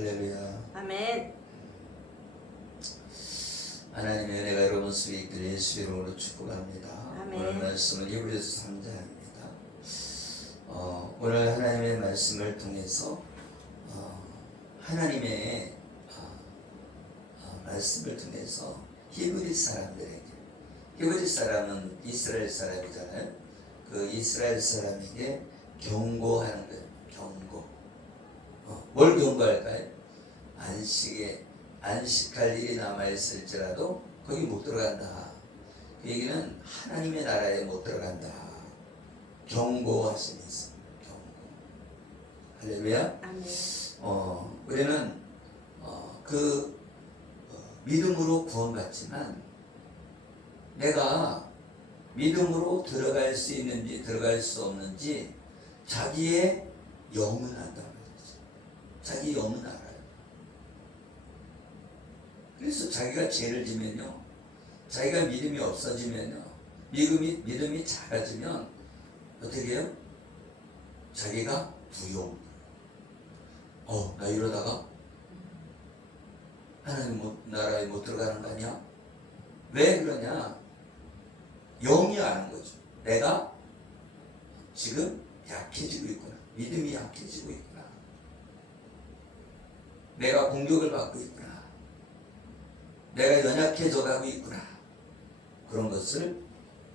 할렐루야. 아멘. 하나님의 은혜가 여러분 속에 있길 예수 이름으로 축복합니다. 아멘. 오늘 말씀은 히브리서 3장입니다. 오늘 하나님의 말씀을 통해서 하나님의 말씀을 통해서 히브리 사람들에게, 히브리 사람은 이스라엘 사람이잖아요. 그 이스라엘 사람에게 경고하는 거예요. 경고. 뭘 경고할까요? 안식할 일이 남아있을지라도 거기 못 들어간다. 그 얘기는 하나님의 나라에 못 들어간다. 경고하심이 있습니다. 경고. 할렐루야. 아멘. 우리는 믿음으로 구원받지만 내가 믿음으로 들어갈 수 있는지 들어갈 수 없는지 자기의 영은 안다. 자기 영은 알아요. 그래서 자기가 죄를 지면요, 자기가 믿음이 없어지면요, 믿음이 작아지면 어떻게 해요? 자기가 두려움. 나 이러다가 하나님 나라에 못 들어가는 거 아니야? 왜 그러냐? 영이 아는 거죠. 내가 지금 약해지고 있구나. 믿음이 약해지고 있구나. 내가 공격을 받고 있구나. 내가 연약해져 가고 있구나. 그런 것을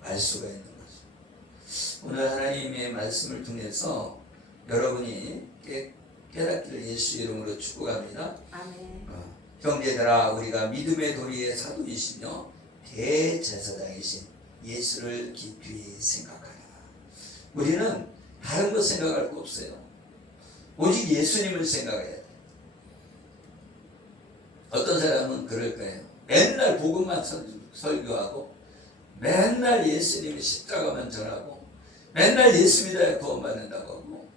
알 수가 있는 거죠. 오늘 하나님의 말씀을 통해서 여러분이 깨닫기를 예수 이름으로 축복합니다. 아멘. 형제들아, 우리가 믿음의 도리의 사도이시며 대제사장이신 예수를 깊이 생각하라. 우리는 다른 것 생각할 거 없어요. 오직 예수님을 생각해야 돼. 어떤 사람은 그럴 거예요. 맨날 복음만 설교하고, 맨날 예수님의 십자가만 전하고, 맨날 예수 믿어야 구원받는다고 하고,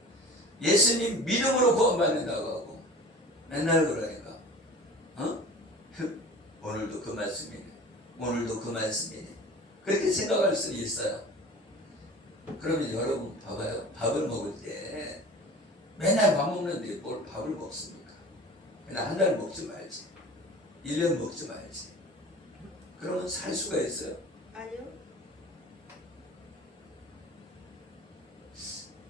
예수님 믿음으로 구원받는다고 하고, 맨날 그러니까 오늘도 그 말씀이네, 오늘도 그 말씀이네, 그렇게 생각할 수는 있어요. 그러면 여러분 봐봐요. 밥을 먹을 때 맨날 밥 먹는데 뭘 밥을 먹습니까? 그냥 한 달 먹지 말지, 1년 먹지 말지. 그러면 살 수가 있어요? 아니요.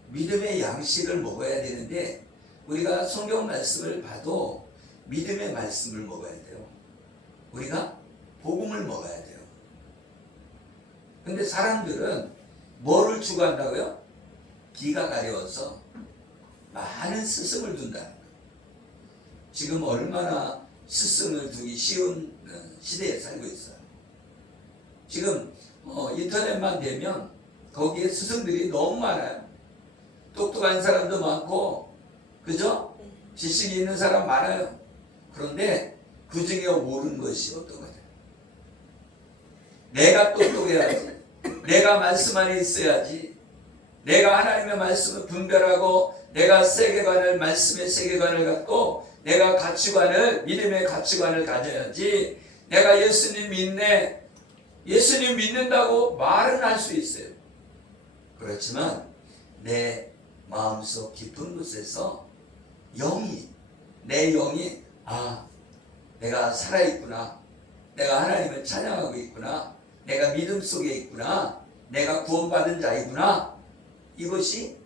믿음의 양식을 먹어야 되는데, 우리가 성경 말씀을 봐도 믿음의 말씀을 먹어야 돼요. 우리가 복음을 먹어야 돼요. 근데 사람들은 뭐를 추구한다고요? 기가 가려워서 많은 스승을 둔다는 거예요. 지금 얼마나 스승을 두기 쉬운 시대에 살고 있어요. 지금 인터넷만 되면 거기에 스승들이 너무 많아요. 똑똑한 사람도 많고, 그죠? 지식이 있는 사람 많아요. 그런데 그 중에 옳은 것이 어떤 거냐? 내가 똑똑해야지. 내가 말씀 안에 있어야지. 내가 하나님의 말씀을 분별하고, 내가 세계관을, 말씀의 세계관을 갖고, 내가 가치관을, 믿음의 가치관을 가져야지. 내가 예수님 믿네, 예수님 믿는다고 말은 할 수 있어요. 그렇지만 내 마음속 깊은 곳에서 내 영이 내가 살아있구나, 내가 하나님을 찬양하고 있구나, 내가 믿음 속에 있구나, 내가 구원받은 자이구나, 이것이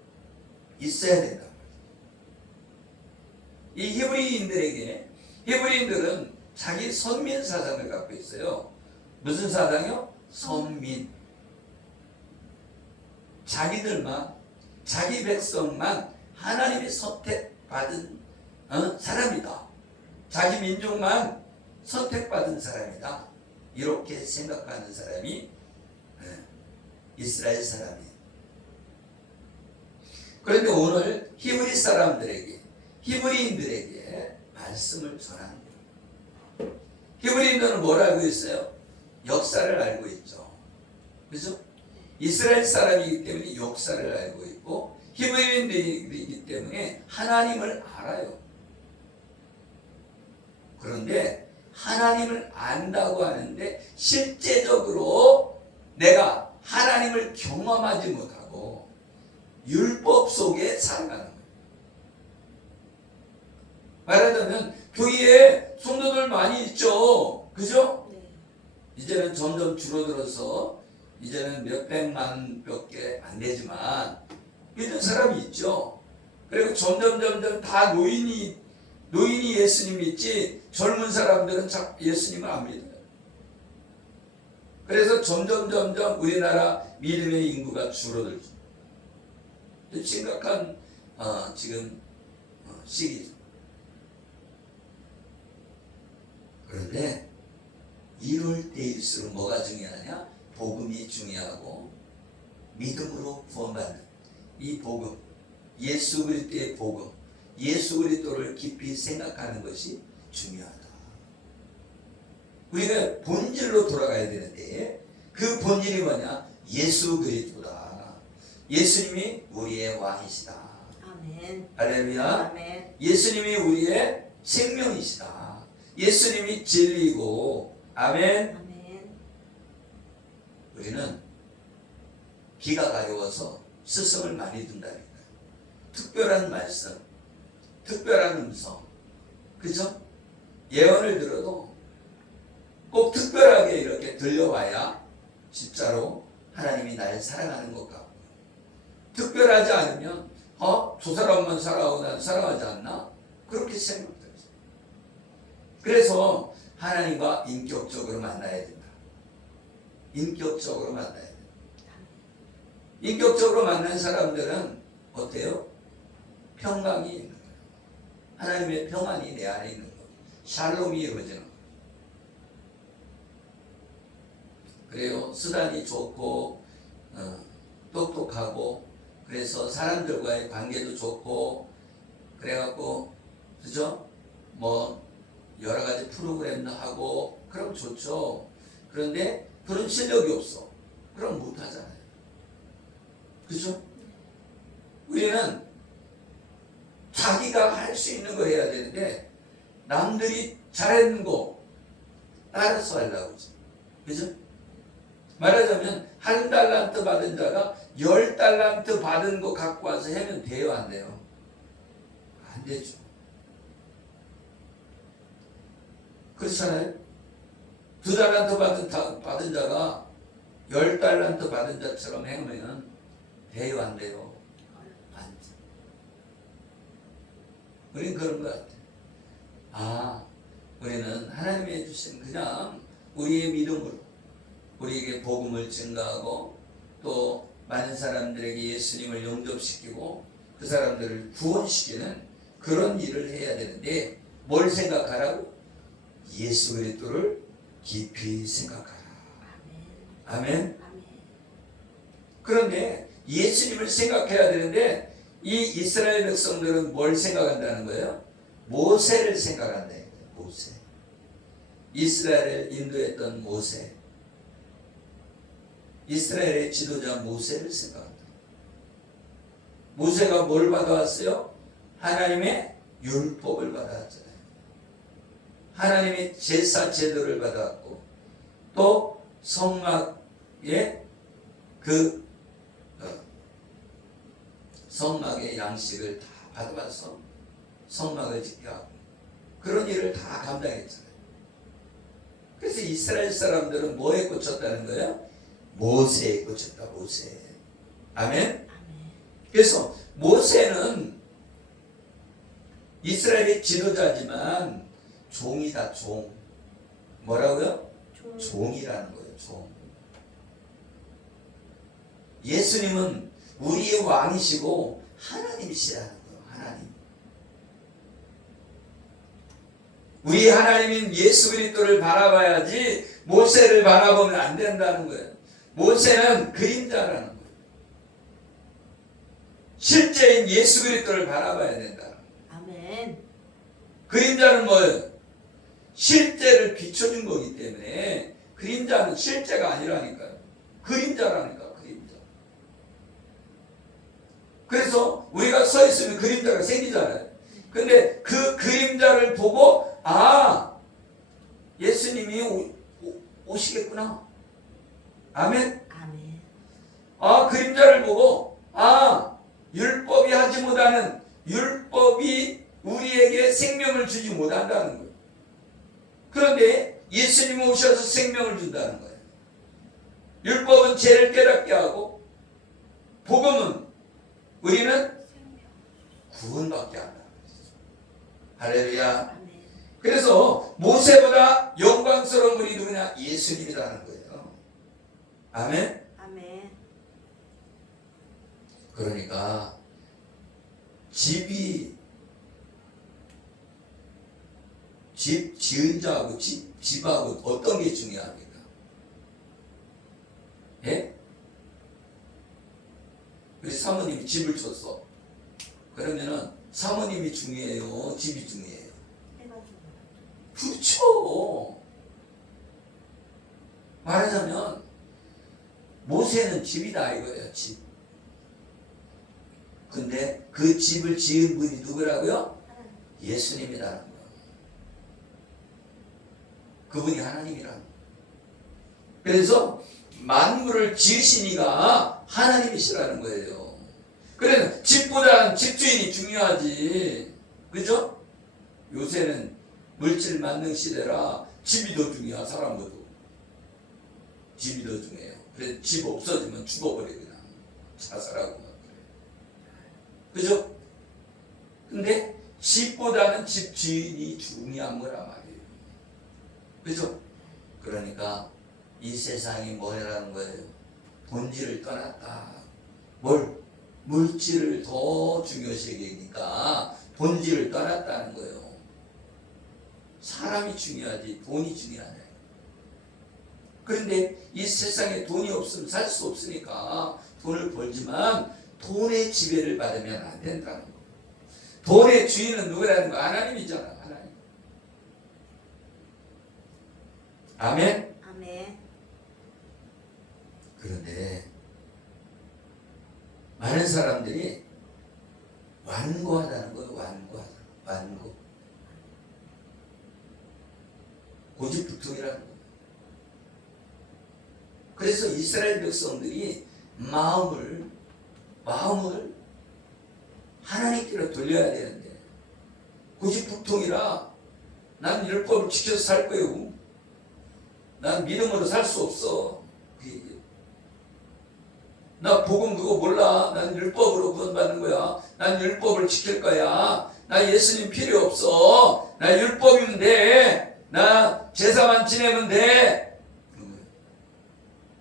있어야 된다. 이 히브리인들은 자기 선민 사상을 갖고 있어요. 무슨 사상이요? 선민. 자기들만, 자기 백성만 하나님이 선택받은 사람이다. 자기 민족만 선택받은 사람이다. 이렇게 생각하는 사람이 이스라엘 사람이에요. 그런데 오늘 히브리 사람들에게, 히브리인들에게 말씀을 전하는 거예요. 히브리인들은 뭘 알고 있어요? 역사를 알고 있죠. 그죠? 이스라엘 사람이기 때문에 역사를 알고 있고, 히브리인들이기 때문에 하나님을 알아요. 그런데 하나님을 안다고 하는데 실제적으로 내가 하나님을 경험하지 못하고 율법 속에 살아가는 거예요. 말하자면 교회에 성도들 많이 있죠. 그죠? 네. 이제는 점점 줄어들어서 이제는 몇백만 밖에 안 되지만 믿는 사람이 있죠. 그리고 점점 다 노인이 예수님 믿지 젊은 사람들은 예수님을 안 믿어요. 그래서 점점 우리나라 믿음의 인구가 줄어들죠. 심각한 지금 시기죠. 그런데 이럴 때일수록 뭐가 중요하냐? 복음이 중요하고 믿음으로 구원받는 이 복음, 예수 그리스도의 복음, 예수 그리스도를 깊이 생각하는 것이 중요하다. 우리가 본질로 돌아가야 되는데 그 본질이 뭐냐? 예수 그리스도다. 예수님이 우리의 왕이시다. 아멘. 할렐루야. 아멘. 예수님이 우리의 생명이시다. 예수님이 진리고, 아멘. 아멘. 우리는 기가 가려워서 스승을 많이 둔다니까. 특별한 말씀, 특별한 음성, 그죠? 예언을 들어도 꼭 특별하게 이렇게 들려와야 진짜로 하나님이 날 사랑하는 것 같고, 특별하지 않으면 저 사람만 사랑하고 난 사랑하지 않나? 그렇게 생각돼요. 그래서 하나님과 인격적으로 만나야 된다. 인격적으로 만나야 된다. 인격적으로 만난 사람들은 어때요? 평강이 있는 거예요. 하나님의 평안이 내 안에 있는 거예요. 샬롬이 이루어지는 거예요. 그래요. 수단이 좋고 똑똑하고 그래서 사람들과의 관계도 좋고 그래갖고 그죠? 뭐 여러 가지 프로그램도 하고 그럼 좋죠. 그런데 그런 실력이 없어. 그럼 못하잖아요. 그죠? 우리는 자기가 할 수 있는 거 해야 되는데 남들이 잘하는 거 따라서 하려고 하죠. 그죠? 말하자면 1달란트 받은 자가 10달란트 받은 거 갖고 와서 하면 돼요, 안 돼요? 안 되죠. 그렇잖아요. 2달란트 받은 자가 10달란트 받은 자처럼 행하면 돼요, 안 돼요? 안 돼. 우리는 그런 것 같아요. 우리는 하나님이 주신 그냥 우리의 믿음으로 우리에게 복음을 증가하고 또 많은 사람들에게 예수님을 영접시키고 그 사람들을 구원시키는 그런 일을 해야 되는데 뭘 생각하라고? 예수 그리스도를 깊이 생각하라. 아멘. 그런데 예수님을 생각해야 되는데 이 이스라엘 백성들은 뭘 생각한다는 거예요? 모세를 생각한다. 모세. 이스라엘을 인도했던 모세. 이스라엘의 지도자 모세를 생각한다. 모세가 뭘 받아왔어요? 하나님의 율법을 받아왔잖아요. 하나님의 제사 제도를 받아왔고 또 성막의 성막의 양식을 다 받아와서 성막을 짓게 하고 그런 일을 다 감당했잖아요. 그래서 이스라엘 사람들은 뭐에 꽂혔다는 거예요? 모세에 꽂혔다. 모세. 아멘. 그래서 모세는 이스라엘의 지도자지만 종이다. 종. 뭐라고요? 종이라는 거예요. 종. 예수님은 우리의 왕이시고 하나님이시라는 거예요. 하나님. 우리 하나님인 예수 그리스도를 바라봐야지 모세를 바라보면 안 된다는 거예요. 모세는 그림자라는 거예요. 실제인 예수 그리스도를 바라봐야 된다. 아멘. 그림자는 뭐예요? 실제를 비춰준 거기 때문에 그림자는 실제가 아니라니까요. 그림자라니까. 그림자. 그래서 우리가 서 있으면 그림자가 생기잖아요. 근데 그 그림자를 보고 예수님이 오시겠구나. 아멘. 아멘. 그림자를 보고 율법이 하지 못하는 율법이 우리에게 생명을 주지 못한다는 거예요. 그런데 예수님이 오셔서 생명을 준다는 거예요. 율법은 죄를 깨닫게 하고 복음은 우리는 구원받게 한다. 할렐루야. 아멘. 그래서 모세보다 영광스러운 분이 누구냐? 예수님이라는 거예요. 아멘. 아멘. 그러니까 집 지은 자하고 집하고 어떤 게 중요합니까? 예? 우리 사모님이 집을 줬어. 그러면은 사모님이 중요해요? 집이 중요해요? 해가지고. 그렇죠. 말하자면 모세는 집이다 이거예요. 집. 근데 그 집을 지은 분이 누구라고요? 하나님. 예수님이라는 거예요. 그분이 하나님이라는 거예요. 그래서 만물을 지으신 이가 하나님이시라는 거예요. 그래서 집보다는 집주인이 중요하지. 그죠? 요새는 물질 만능 시대라 집이 더 중요한 사람보다 집이 더 중요해요. 그래서 집 없어지면 죽어버려 그냥 자살하고 막 그래. 그죠? 근데 집보다는 집 주인이 중요한 거란 말이에요. 그죠? 그러니까 이 세상이 뭐라는 거예요? 본질을 떠났다. 물질을 더 중요시 여기니까 본질을 떠났다는 거예요. 사람이 중요하지 돈이 중요하냐. 그런데 이 세상에 돈이 없으면 살 수 없으니까 돈을 벌지만 돈의 지배를 받으면 안 된다는 거. 돈의 주인은 누구라는 거? 하나님이잖아. 하나님. 아멘. 아멘. 그런데 많은 사람들이 완고하다는 거예요. 완고. 고집불통이라는 거예요. 그래서 이스라엘 백성들이 마음을 하나님께로 돌려야 되는데 고집불통이라 난 율법을 지켜서 살 거예요. 난 믿음으로 살 수 없어. 나 복음 그거 몰라. 난 율법으로 구원받는 거야. 난 율법을 지킬 거야. 나 예수님 필요 없어. 나 율법이면 돼. 나 제사만 지내면 돼.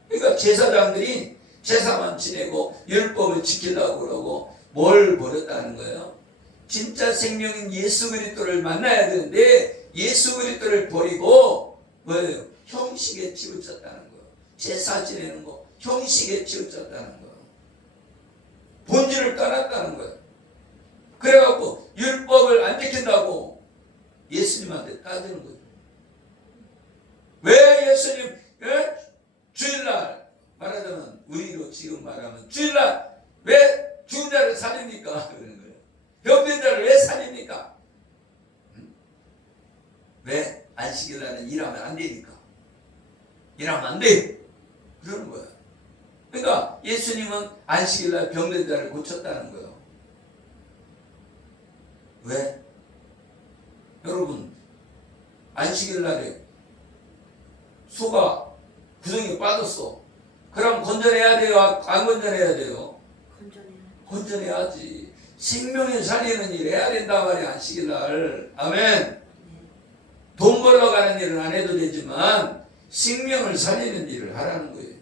그러니까 제사장들이 제사만 지내고 율법을 지키려고 그러고 뭘 버렸다는 거예요? 진짜 생명인 예수 그리스도를 만나야 되는데 예수 그리스도를 버리고 뭐예요? 형식에 치우쳤다는 거예요. 제사 지내는 거 형식에 치우쳤다는 거예요. 본질을 떠났다는 거예요. 그래갖고 율법을 안 지킨다고 예수님한테 따지는 거죠. 왜 예수님 주일날 말하자면 우리로 지금 말하면 주일날 왜 죽은 자를 살립니까? 그러는 거예요. 병든 자를 왜 살립니까? 왜 안식일날은 일하면 안 되니까. 일하면 안 돼. 그러는 거예요. 그러니까 예수님은 안식일날 병든 자를 고쳤다는 거예요. 왜? 여러분 안식일날에 소가 구덩이에 빠졌어. 그럼 건져내야 돼요? 안 건져내야 돼요? 건져내야지. 생명을 살리는 일 해야 된단 말이야. 안식일날. 아멘. 돈 벌러 가는 일은 안 해도 되지만 생명을 살리는 일을 하라는 거예요.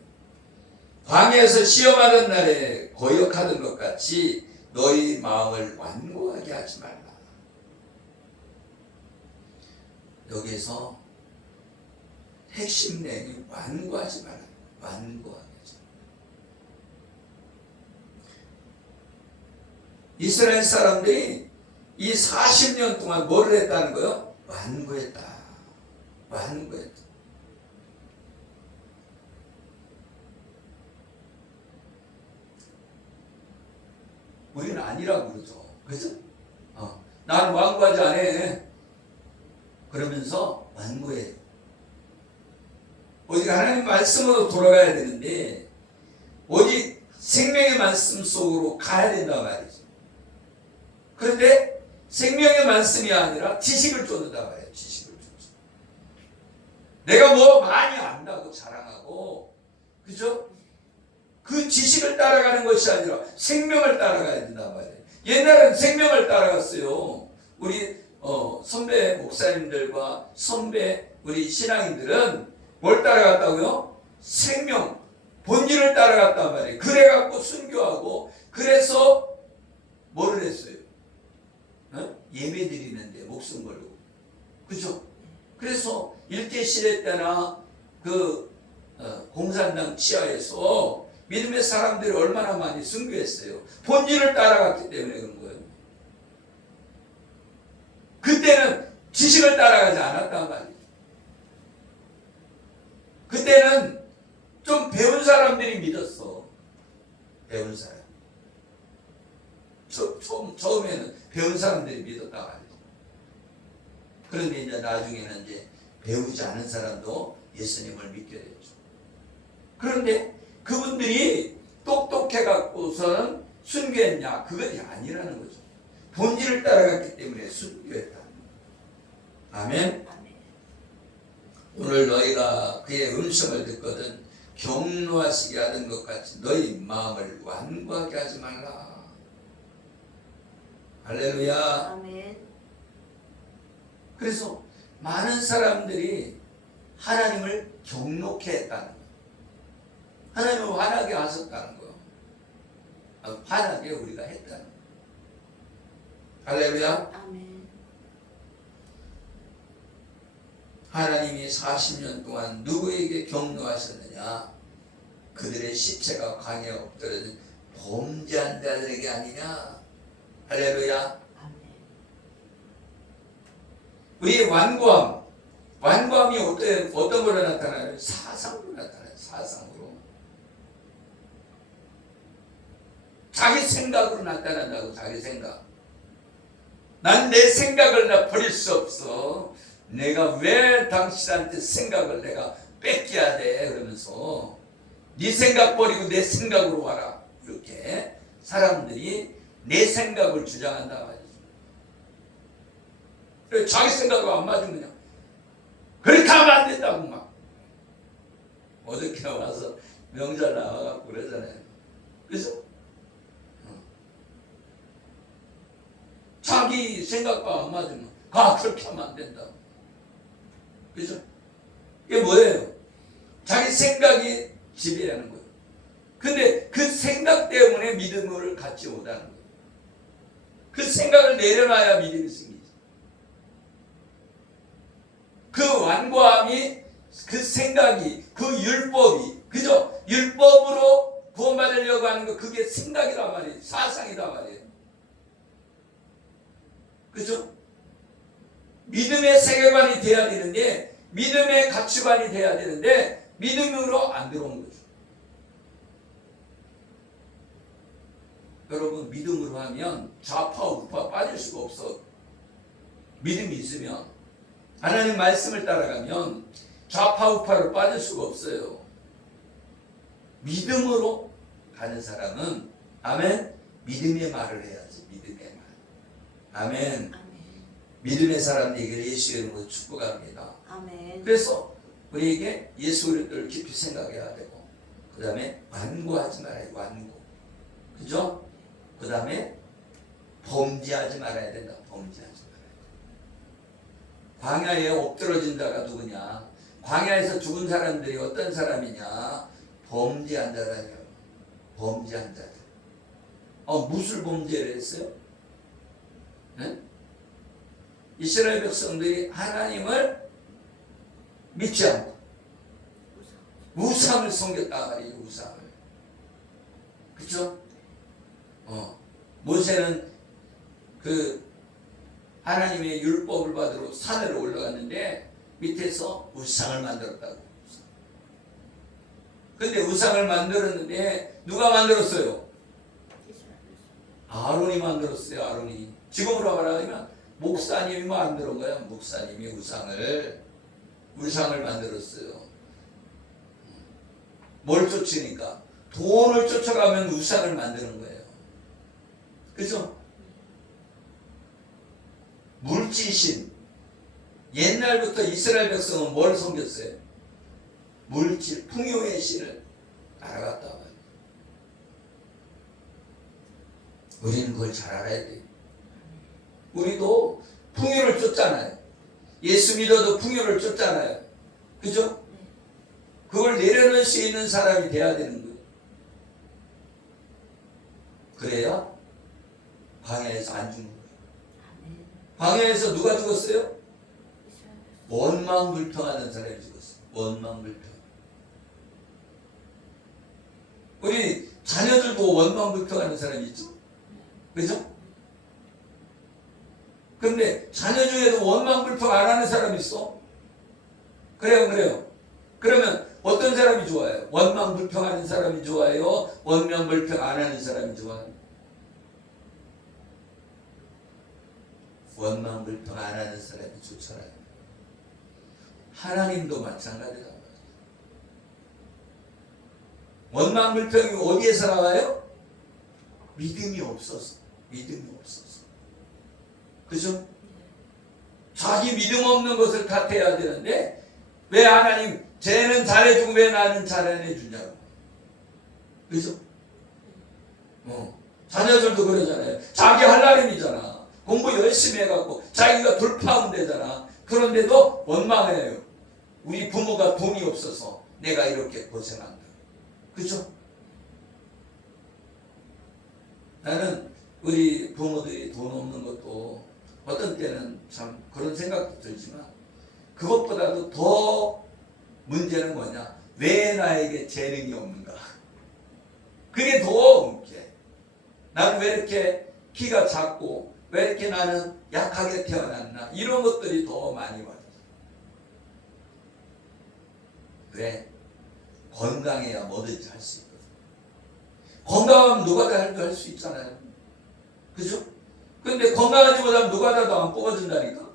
광야에서 시험하던 날에 고역하던 것 같이 너희 마음을 완고하게 하지 말라. 여기서 핵심 내용이 완고하지 말라. 완고하게 하지 말라. 이스라엘 사람들이 이 40년 동안 뭐를 했다는 거예요? 완고했다. 완고했다. 우리는 아니라고 그러죠. 그죠? 난 완고하지 않아. 그러면서 완고해. 오직 하나님 말씀으로 돌아가야 되는데 오직 생명의 말씀 속으로 가야 된단 말이죠. 그런데 생명의 말씀이 아니라 지식을 쫓는다 말이에요. 지식을 쫓는다. 내가 뭐 많이 안다고 자랑하고, 그죠? 그 지식을 따라가는 것이 아니라 생명을 따라가야 된단 말이에요. 옛날엔 생명을 따라갔어요. 우리 선배 목사님들과 선배 우리 신앙인들은 뭘 따라갔다고요? 생명, 본질을 따라갔단 말이에요. 그래갖고 순교하고, 그래서 뭐를 했어요? 예배 드리는데 목숨 걸고, 그죠? 그래서 일제시대 때나 공산당 치하에서 믿음의 사람들이 얼마나 많이 순교했어요. 본질을 따라갔기 때문에 그런 거예요. 그때는 지식을 따라가지 않았단 말이에요. 그때는 좀 배운 사람들이 믿었어. 배운 사람. 처음에는 배운 사람들이 믿었단 말이에요. 그런데 이제 나중에는 이제 배우지 않은 사람도 예수님을 믿게 됐죠. 그런데 그분들이 똑똑해갖고서는 순교했냐? 그것이 아니라는 거죠. 본질을 따라갔기 때문에 순교했다. 아멘. 오늘 너희가 그의 음성을 듣거든 경노하시게 하던 것 같이 너희 마음을 완고하게 하지 말라. 할렐루야. 아멘. 그래서 많은 사람들이 하나님을 경노케 했다는 거예요. 하나님을 화나게 하셨다는 거예요. 화나게 우리가 했다는 거예요. 할렐루야. 아멘. 하나님이 40년 동안 누구에게 경노하셨느냐? 그들의 시체가 강에 엎드려진 범죄한 자들에게 아니냐? 할렐루야. 아멘. 우리의 완고함이 어떤 걸로 나타나요? 사상으로 나타나요. 사상으로. 자기 생각으로 나타난다고. 자기 생각. 난 내 생각을 나 버릴 수 없어. 내가 왜 당신한테 생각을 내가 뺏겨야 돼? 그러면서 네 생각 버리고 내 생각으로 와라. 이렇게 사람들이 내 생각을 주장한다 말이죠. 그래, 자기 생각과 안 맞으면 그냥 그렇게 하면 안 된다고 막 어저께 와서 명절 나와갖고 그러잖아요. 그래서 자기 생각과 안 맞으면 그렇게 하면 안 된다. 그죠? 이게 뭐예요? 자기 생각이 지배하는 거예요. 근데 그 생각 때문에 믿음을 갖지 못하는 거예요. 그 생각을 내려놔야 믿음이 생기지. 그 완고함이, 그 생각이, 그 율법이, 그죠? 율법으로 구원받으려고 하는 거, 그게 생각이란 말이에요. 사상이란 말이에요. 그죠? 믿음의 세계관이 돼야 되는데, 믿음의 가치관이 돼야 되는데, 믿음으로 안 들어온 거죠. 여러분, 믿음으로 하면 좌파 우파 빠질 수가 없어. 믿음이 있으면, 하나님 말씀을 따라가면 좌파 우파로 빠질 수가 없어요. 믿음으로 가는 사람은, 아멘, 믿음의 말을 해야지. 믿음의 말. 아멘. 아멘. 믿음의 사람들에게 예수 이름으로 축복합니다. 아멘. 그래서 우리에게 예수 그리스도를 깊이 생각해야 되고, 그 다음에 완고하지 말아야 돼. 완고. 그죠? 그 다음에 범죄하지 말아야 된다. 범죄하지 말아야 돼. 광야에 엎드러진 자가 누구냐? 광야에서 죽은 사람들이 어떤 사람이냐? 범죄한 자라요. 범죄한 자들. 무슨 범죄를 했어요? 네? 이스라엘 백성들이 하나님을 믿지 않고 우상을 섬겼다 말이에요. 우상을. 그렇죠? 모세는 그 하나님의 율법을 받으러 산을 올라갔는데 밑에서 우상을 만들었다고. 근데 우상을 만들었는데 누가 만들었어요? 아론이 만들었어요. 아론이. 지금으로 말하면 목사님이 만든 거야. 목사님이 우상을 만들었어요. 뭘 쫓으니까? 돈을 쫓아가면 우상을 만드는 거예요. 그죠? 물질신. 옛날부터 이스라엘 백성은 뭘 섬겼어요? 물질, 풍요의 신을 알아갔다 와요. 우리는 그걸 잘 알아야 돼요. 우리도 풍요를 쫓잖아요. 예수 믿어도 풍요를 쫓잖아요. 그죠? 그걸 내려놓을 수 있는 사람이 돼야 되는 거예요. 그래야 광야에서 안 죽는 거예요. 광야에서 누가 죽었어요? 원망불평하는 사람이 죽었어요. 원망불평. 우리 자녀들도 원망불평하는 사람이 있죠? 그죠? 근데 자녀 중에도 원망불평 안 하는 사람이 있어? 그래요. 그러면 어떤 사람이 좋아요? 원망불평하는 사람이 좋아요? 원망불평 안 하는 사람이 좋아요? 원망불평 안 하는 사람이 좋잖아요. 하나님도 마찬가지다. 원망불평이 어디에서 나와요? 믿음이 없어서. 그죠? 자기 믿음 없는 것을 탓해야 되는데 왜 하나님 쟤는 잘해주고 왜 나는 잘 안 해주냐고. 그죠? 자녀들도 그러잖아요. 자기 할 나름이잖아. 공부 열심히 해갖고 자기가 돌파하면 되잖아. 그런데도 원망해요. 우리 부모가 돈이 없어서 내가 이렇게 고생한다. 그죠? 나는 우리 부모들이 돈 없는 것도 어떤 때는 참 그런 생각도 들지만 그것보다도 더 문제는 뭐냐? 왜 나에게 재능이 없는가? 그게 더 웃겨. 나는 왜 이렇게 키가 작고 왜 이렇게 나는 약하게 태어났나? 이런 것들이 더 많이 와요. 왜? 건강해야 뭐든지 할 수 있거든. 건강하면 누가 다 할 수 있잖아요. 그죠? 근데 건강하지 못하면 누가 다도 안 뽑아준다니까.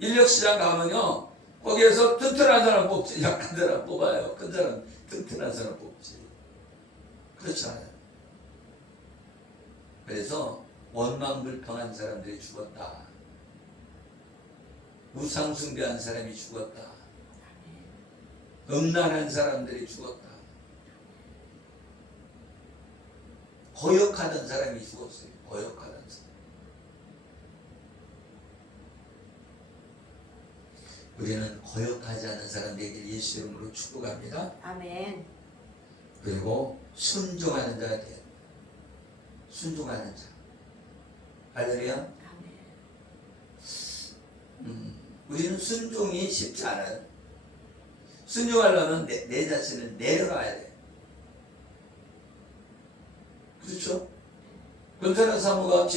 인력시장 가면요, 거기에서 튼튼한 사람 뽑지, 약한 사람 뽑아요. 큰 사람, 튼튼한 사람 뽑지. 그렇잖아요. 그래서 원망불평한 사람들이 죽었다. 우상숭배한 사람이 죽었다. 음란한 사람들이 죽었다. 거역하던 사람이 죽었어요. 거역하던 사람. 우리는 거역하지 않는 사람들에게 예수 이름으로 축복합니다. 아멘. 그리고 순종하는 자가 돼요. 순종하는 자. 할렐루야. 아멘. 우리는 순종이 쉽지 않아요. 순종하려면 내 자신을 내려놔야 돼. 그렇죠? 권사라 사모가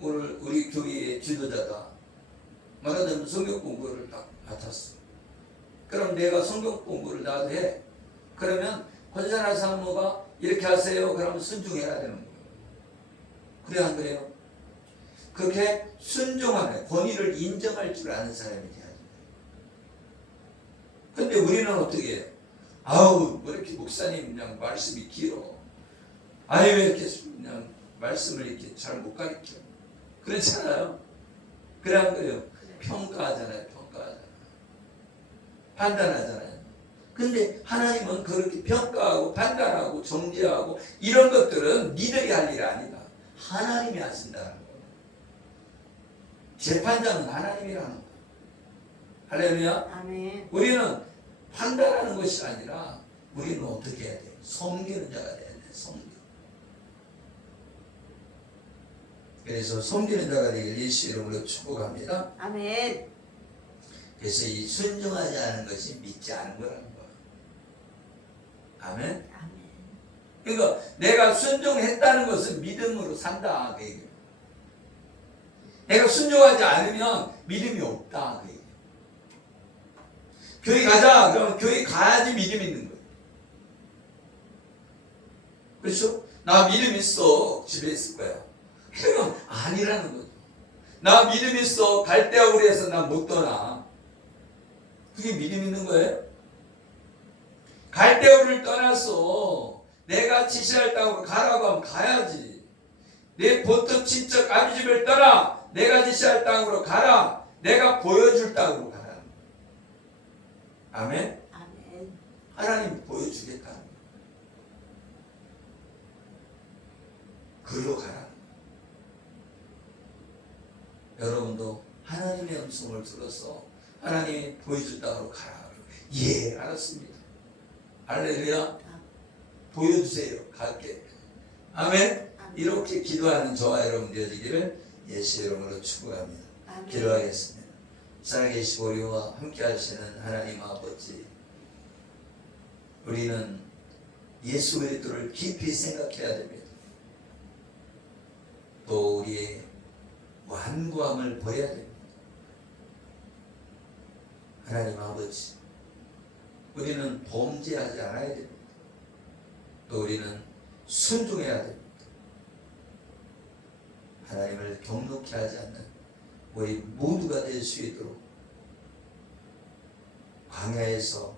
오늘 우리 교회의 지도자다. 말하자면 성경 공부를 맡았어. 그럼 내가 성경 공부를 나도 해. 그러면 권사라 사모가 이렇게 하세요. 그러면 순종해야 되는 거예요. 그래 안 그래요? 그렇게 순종하는 권위를 인정할 줄 아는 사람이 돼야 돼요. 근데 우리는 어떻게 해요? 아우 왜 이렇게 목사님 그냥 말씀이 길어. 아유 왜 이렇게 그냥 말씀을 이렇게 잘 못 가르쳐. 그렇잖아요. 그래 안 그래요? 평가하잖아요. 판단하잖아요. 근데 하나님은 그렇게 평가하고 판단하고 정죄하고 이런 것들은 니들이 할 일 아니다. 하나님이 하신다는 거예요. 재판장은 하나님이라는 거예요. 할렐루야. 아멘. 우리는 판단하는 것이 아니라 우리는 어떻게 해야 돼요? 섬기는 자가 돼야 돼요. 섬기는. 그래서 섬기는 자가 되길 예수 이름으로 축복합니다. 아멘. 그래서 이 순종하지 않은 것이 믿지 않은 거라는 거예요. 아멘. 아멘. 그러니까 내가 순종했다는 것은 믿음으로 산다. 그 얘기예요. 내가 순종하지 않으면 믿음이 없다. 그 얘기예요. 교회 가자. 그러면 교회 가야지 믿음 있는 거예요. 그렇죠? 나 믿음 있어. 집에 있을 거야. 그러면 아니라는 거죠. 나 믿음 있어. 갈대아우리에서 나 못 떠나. 그게 믿음 있는 거예요? 갈대아우리를 떠났어. 내가 지시할 땅으로 가라고 하면 가야지. 내 보통 친척 아비 집을 떠나 내가 지시할 땅으로 가라. 내가 보여줄 땅으로 가라. 아멘. 아멘. 하나님이 보여주겠다. 그리로 가라. 여러분도 하나님의 음성을 들어서 하나님이 보여줄 땅으로 가라. 예, 알았습니다. 할렐루야. 보여주세요. 갈게. 아멘. 이렇게 기도하는 저와 여러분 되어지기를 예수의 이름으로 축복합니다. 아멘. 기도하겠습니다. 살아계시고 우리와 함께 하시는 하나님 아버지, 우리는 예수 그리스도를 깊이 생각해야 됩니다. 또 우리의 완고함을 버려야 됩니다. 하나님 아버지, 우리는 범죄하지 않아야 됩니다. 또 우리는 순종해야 됩니다. 하나님을 경록케 하지 않는 우리 모두가 될 수 있도록 광야에서,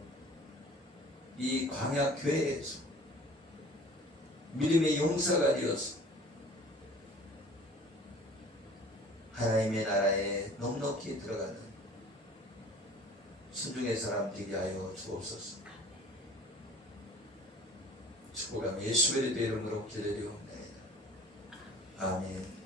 이 광야 교회에서 믿음의 용사가 되어서 하나님의 나라에 넉넉히 들어가는 순종의 사람 되게 하여 주옵소서. 축복하며 예수의 이름으로 기도드리옵나이다. 아멘.